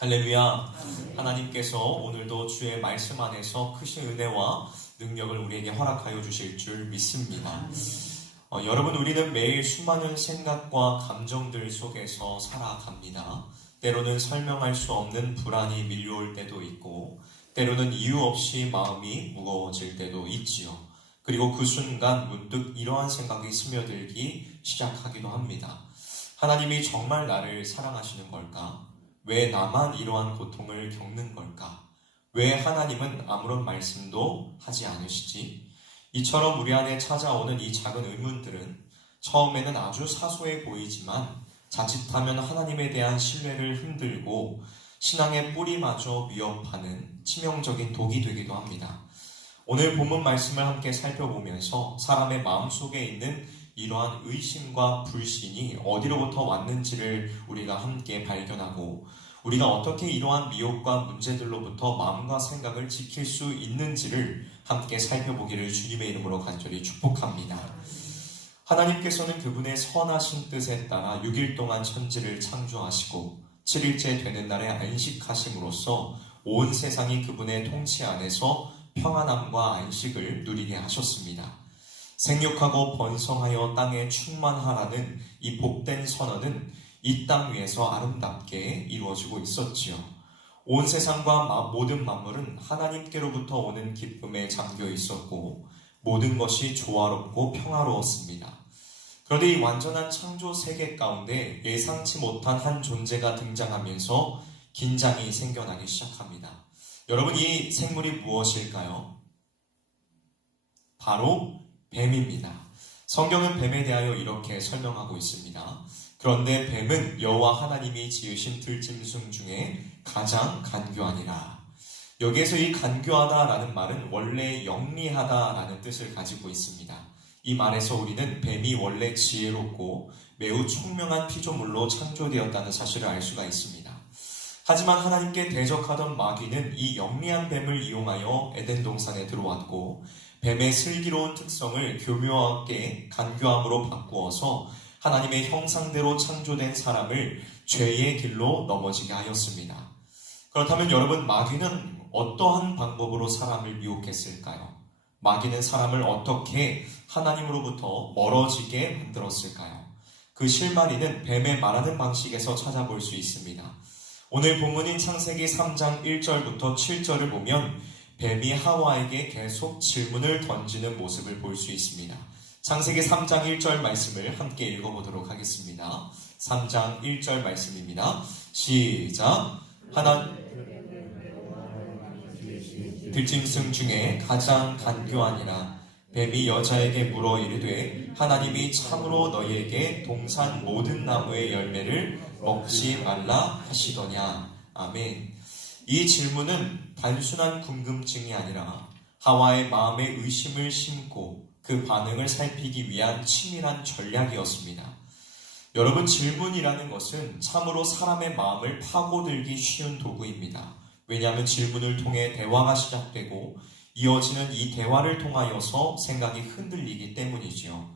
할렐루야. 하나님께서 오늘도 주의 말씀 안에서 크신 은혜와 능력을 우리에게 허락하여 주실 줄 믿습니다. 여러분, 우리는 매일 수많은 생각과 감정들 속에서 살아갑니다. 때로는 설명할 수 없는 불안이 밀려올 때도 있고, 때로는 이유 없이 마음이 무거워질 때도 있지요. 그리고 그 순간 문득 이러한 생각이 스며들기 시작하기도 합니다. 하나님이 정말 나를 사랑하시는 걸까? 왜 나만 이러한 고통을 겪는 걸까? 왜 하나님은 아무런 말씀도 하지 않으시지? 이처럼 우리 안에 찾아오는 이 작은 의문들은 처음에는 아주 사소해 보이지만 자칫하면 하나님에 대한 신뢰를 흔들고 신앙의 뿌리마저 위협하는 치명적인 독이 되기도 합니다. 오늘 본문 말씀을 함께 살펴보면서 사람의 마음속에 있는 이러한 의심과 불신이 어디로부터 왔는지를 우리가 함께 발견하고 우리가 어떻게 이러한 미혹과 문제들로부터 마음과 생각을 지킬 수 있는지를 함께 살펴보기를 주님의 이름으로 간절히 축복합니다. 하나님께서는 그분의 선하신 뜻에 따라 6일 동안 천지를 창조하시고 7일째 되는 날에 안식하심으로써 온 세상이 그분의 통치 안에서 평안함과 안식을 누리게 하셨습니다. 생육하고 번성하여 땅에 충만하라는 이 복된 선언은 이 땅 위에서 아름답게 이루어지고 있었지요. 온 세상과 모든 만물은 하나님께로부터 오는 기쁨에 잠겨 있었고 모든 것이 조화롭고 평화로웠습니다. 그런데 이 완전한 창조 세계 가운데 예상치 못한 한 존재가 등장하면서 긴장이 생겨나기 시작합니다. 여러분, 이 생물이 무엇일까요? 바로 뱀입니다. 성경은 뱀에 대하여 이렇게 설명하고 있습니다. 그런데 뱀은 여호와 하나님이 지으신 들짐승 중에 가장 간교하니라. 여기에서 이 간교하다라는 말은 원래 영리하다라는 뜻을 가지고 있습니다. 이 말에서 우리는 뱀이 원래 지혜롭고 매우 총명한 피조물로 창조되었다는 사실을 알 수가 있습니다. 하지만 하나님께 대적하던 마귀는 이 영리한 뱀을 이용하여 에덴 동산에 들어왔고 뱀의 슬기로운 특성을 교묘하게 간교함으로 바꾸어서 하나님의 형상대로 창조된 사람을 죄의 길로 넘어지게 하였습니다. 그렇다면 여러분, 마귀는 어떠한 방법으로 사람을 미혹했을까요? 마귀는 사람을 어떻게 하나님으로부터 멀어지게 만들었을까요? 그 실마리는 뱀의 말하는 방식에서 찾아볼 수 있습니다. 오늘 본문인 창세기 3장 1절부터 7절을 보면 뱀이 하와에게 계속 질문을 던지는 모습을 볼 수 있습니다. 창세기 3장 1절 말씀을 함께 읽어보도록 하겠습니다. 3장 1절 말씀입니다. 시작. 들짐승 중에 가장 간교하니라. 뱀이 여자에게 물어 이르되 하나님이 참으로 너희에게 동산 모든 나무의 열매를 먹지 말라 하시더냐. 아멘. 이 질문은 단순한 궁금증이 아니라 하와의 마음에 의심을 심고 그 반응을 살피기 위한 치밀한 전략이었습니다. 여러분, 질문이라는 것은 참으로 사람의 마음을 파고들기 쉬운 도구입니다. 왜냐하면 질문을 통해 대화가 시작되고 이어지는 이 대화를 통하여서 생각이 흔들리기 때문이지요.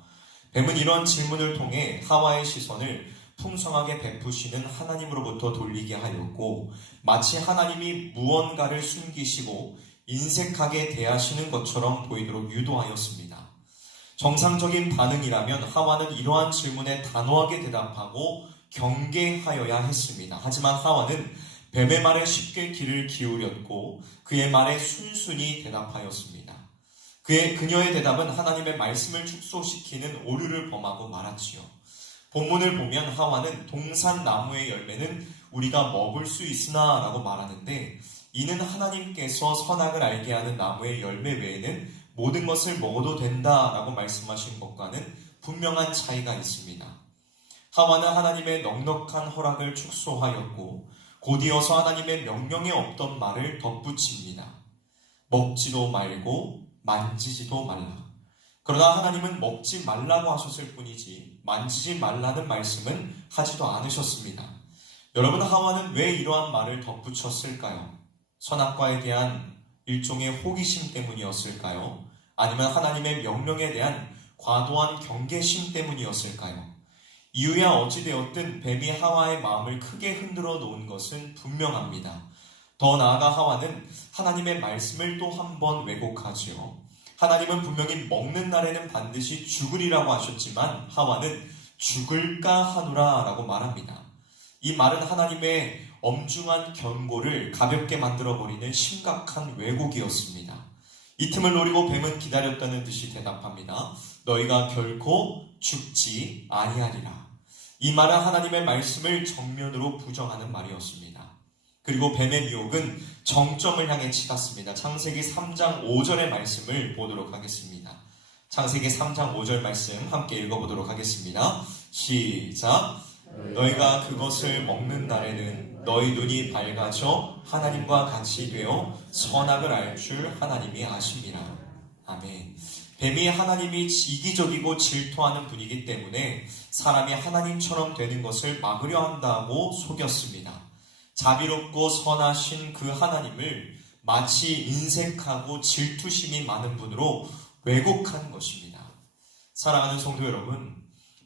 뱀은 이런 질문을 통해 하와의 시선을 풍성하게 베푸시는 하나님으로부터 돌리게 하였고 마치 하나님이 무언가를 숨기시고 인색하게 대하시는 것처럼 보이도록 유도하였습니다. 정상적인 반응이라면 하와는 이러한 질문에 단호하게 대답하고 경계하여야 했습니다. 하지만 하와는 뱀의 말에 쉽게 귀를 기울였고 그의 말에 순순히 대답하였습니다. 그녀의 대답은 하나님의 말씀을 축소시키는 오류를 범하고 말았지요. 본문을 보면 하와는 동산 나무의 열매는 우리가 먹을 수 있으나 라고 말하는데 이는 하나님께서 선악을 알게 하는 나무의 열매 외에는 모든 것을 먹어도 된다라고 말씀하신 것과는 분명한 차이가 있습니다. 하와는 하나님의 넉넉한 허락을 축소하였고 곧이어서 하나님의 명령에 없던 말을 덧붙입니다. 먹지도 말고 만지지도 말라. 그러나 하나님은 먹지 말라고 하셨을 뿐이지 만지지 말라는 말씀은 하지도 않으셨습니다. 여러분, 하와는 왜 이러한 말을 덧붙였을까요? 선악과에 대한 일종의 호기심 때문이었을까요? 아니면 하나님의 명령에 대한 과도한 경계심 때문이었을까요? 이유야 어찌되었든 뱀이 하와의 마음을 크게 흔들어 놓은 것은 분명합니다. 더 나아가 하와는 하나님의 말씀을 또 한 번 왜곡하지요. 하나님은 분명히 먹는 날에는 반드시 죽으리라고 하셨지만 하와는 죽을까 하노라 라고 말합니다. 이 말은 하나님의 엄중한 경고를 가볍게 만들어버리는 심각한 왜곡이었습니다. 이 틈을 노리고 뱀은 기다렸다는 듯이 대답합니다. 너희가 결코 죽지 아니하리라. 이 말은 하나님의 말씀을 정면으로 부정하는 말이었습니다. 그리고 뱀의 미혹은 정점을 향해 치닫습니다. 창세기 3장 5절의 말씀을 보도록 하겠습니다. 창세기 3장 5절 말씀 함께 읽어보도록 하겠습니다. 시작. 너희가 그것을 먹는 날에는 너희 눈이 밝아져 하나님과 같이 되어 선악을 알 줄 하나님이 아심이라. 아멘. 뱀이 하나님이 이기적이고 질투하는 분이기 때문에 사람이 하나님처럼 되는 것을 막으려 한다고 속였습니다. 자비롭고 선하신 그 하나님을 마치 인색하고 질투심이 많은 분으로 왜곡한 것입니다. 사랑하는 성도 여러분,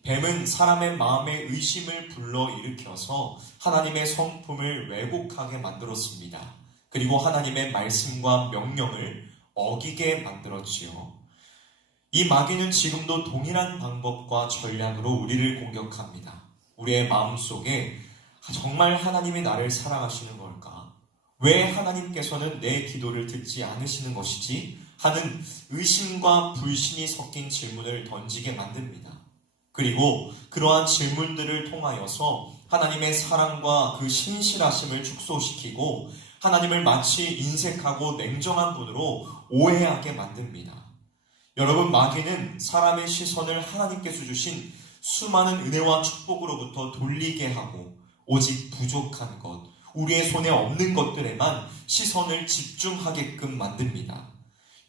뱀은 사람의 마음에 의심을 불러일으켜서 하나님의 성품을 왜곡하게 만들었습니다. 그리고 하나님의 말씀과 명령을 어기게 만들었지요. 이 마귀는 지금도 동일한 방법과 전략으로 우리를 공격합니다. 우리의 마음속에 정말 하나님이 나를 사랑하시는 걸까? 왜 하나님께서는 내 기도를 듣지 않으시는 것이지? 하는 의심과 불신이 섞인 질문을 던지게 만듭니다. 그리고 그러한 질문들을 통하여서 하나님의 사랑과 그 신실하심을 축소시키고 하나님을 마치 인색하고 냉정한 분으로 오해하게 만듭니다. 여러분, 마귀는 사람의 시선을 하나님께서 주신 수많은 은혜와 축복으로부터 돌리게 하고 오직 부족한 것, 우리의 손에 없는 것들에만 시선을 집중하게끔 만듭니다.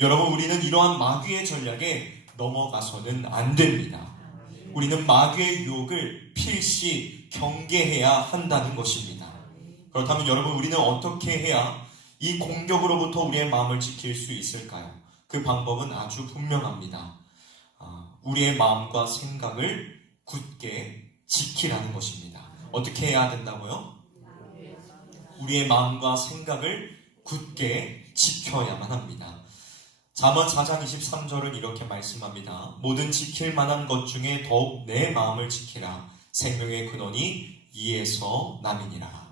여러분, 우리는 이러한 마귀의 전략에 넘어가서는 안 됩니다. 우리는 마귀의 유혹을 필시 경계해야 한다는 것입니다. 그렇다면 여러분, 우리는 어떻게 해야 이 공격으로부터 우리의 마음을 지킬 수 있을까요? 그 방법은 아주 분명합니다. 우리의 마음과 생각을 굳게 지키라는 것입니다. 어떻게 해야 된다고요? 우리의 마음과 생각을 굳게 지켜야만 합니다. 잠언 4장 23절은 이렇게 말씀합니다. 모든 지킬 만한 것 중에 더욱 내 마음을 지키라. 생명의 근원이 이에서 남이니라.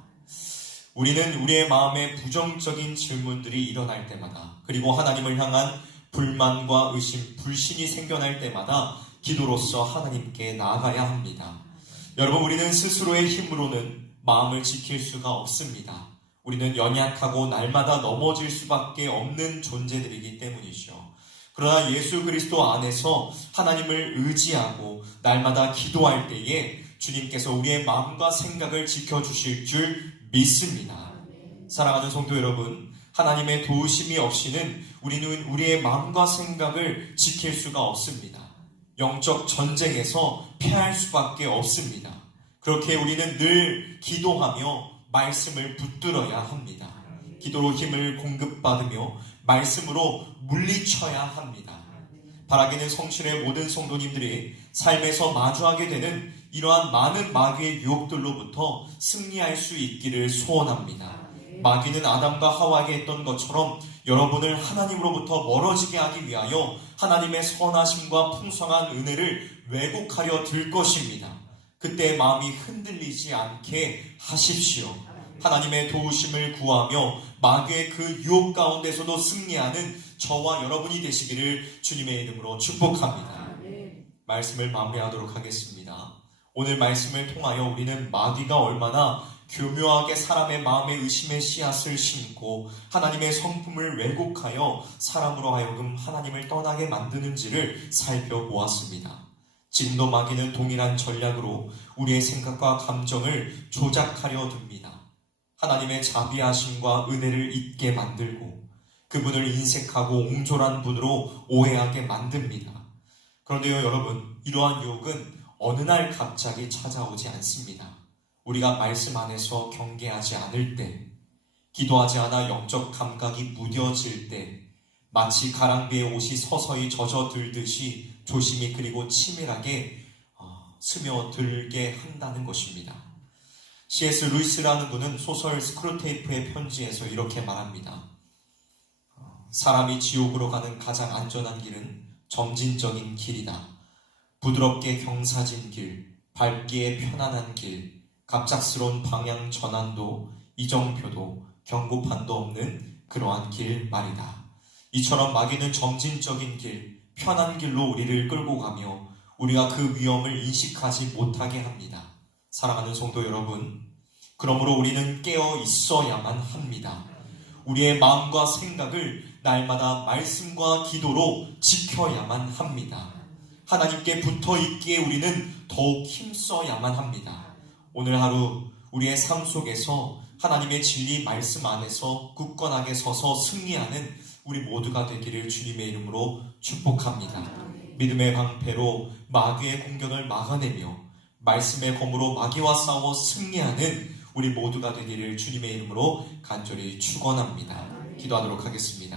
우리는 우리의 마음에 부정적인 질문들이 일어날 때마다, 그리고 하나님을 향한 불만과 의심, 불신이 생겨날 때마다 기도로서 하나님께 나아가야 합니다. 여러분, 우리는 스스로의 힘으로는 마음을 지킬 수가 없습니다. 우리는 연약하고 날마다 넘어질 수밖에 없는 존재들이기 때문이죠. 그러나 예수 그리스도 안에서 하나님을 의지하고 날마다 기도할 때에 주님께서 우리의 마음과 생각을 지켜주실 줄 믿습니다. 사랑하는 성도 여러분, 하나님의 도우심이 없이는 우리는 우리의 마음과 생각을 지킬 수가 없습니다. 영적 전쟁에서 패할 수밖에 없습니다. 그렇게 우리는 늘 기도하며 말씀을 붙들어야 합니다. 기도로 힘을 공급받으며 말씀으로 물리쳐야 합니다. 바라기는 성실의 모든 성도님들이 삶에서 마주하게 되는 이러한 많은 마귀의 유혹들로부터 승리할 수 있기를 소원합니다. 마귀는 아담과 하와에게 했던 것처럼 여러분을 하나님으로부터 멀어지게 하기 위하여 하나님의 선하심과 풍성한 은혜를 왜곡하여 들 것입니다. 그때 마음이 흔들리지 않게 하십시오. 하나님의 도우심을 구하며 마귀의 그 유혹 가운데서도 승리하는 저와 여러분이 되시기를 주님의 이름으로 축복합니다. 말씀을 마무리하도록 하겠습니다. 오늘 말씀을 통하여 우리는 마귀가 얼마나 교묘하게 사람의 마음에 의심의 씨앗을 심고 하나님의 성품을 왜곡하여 사람으로 하여금 하나님을 떠나게 만드는지를 살펴보았습니다. 지금도 마귀는 동일한 전략으로 우리의 생각과 감정을 조작하려 듭니다. 하나님의 자비하심과 은혜를 잊게 만들고 그분을 인색하고 옹졸한 분으로 오해하게 만듭니다. 그런데요, 여러분, 이러한 유혹은 어느 날 갑자기 찾아오지 않습니다. 우리가 말씀 안에서 경계하지 않을 때, 기도하지 않아 영적 감각이 무뎌질 때, 마치 가랑비에 옷이 서서히 젖어들듯이 조심히 그리고 치밀하게 스며들게 한다는 것입니다. C.S. 루이스라는 분은 소설 스크루테이프의 편지에서 이렇게 말합니다. 사람이 지옥으로 가는 가장 안전한 길은 점진적인 길이다. 부드럽게 경사진 길, 밟기에 편안한 길, 갑작스러운 방향 전환도, 이정표도, 경고판도 없는 그러한 길 말이다. 이처럼 마귀는 점진적인 길, 편한 길로 우리를 끌고 가며 우리가 그 위험을 인식하지 못하게 합니다. 사랑하는 성도 여러분, 그러므로 우리는 깨어 있어야만 합니다. 우리의 마음과 생각을 날마다 말씀과 기도로 지켜야만 합니다. 하나님께 붙어 있기에 우리는 더욱 힘써야만 합니다. 오늘 하루 우리의 삶 속에서 하나님의 진리 말씀 안에서 굳건하게 서서 승리하는 우리 모두가 되기를 주님의 이름으로 축복합니다. 믿음의 방패로 마귀의 공격을 막아내며 말씀의 검으로 마귀와 싸워 승리하는 우리 모두가 되기를 주님의 이름으로 간절히 축원합니다. 기도하도록 하겠습니다.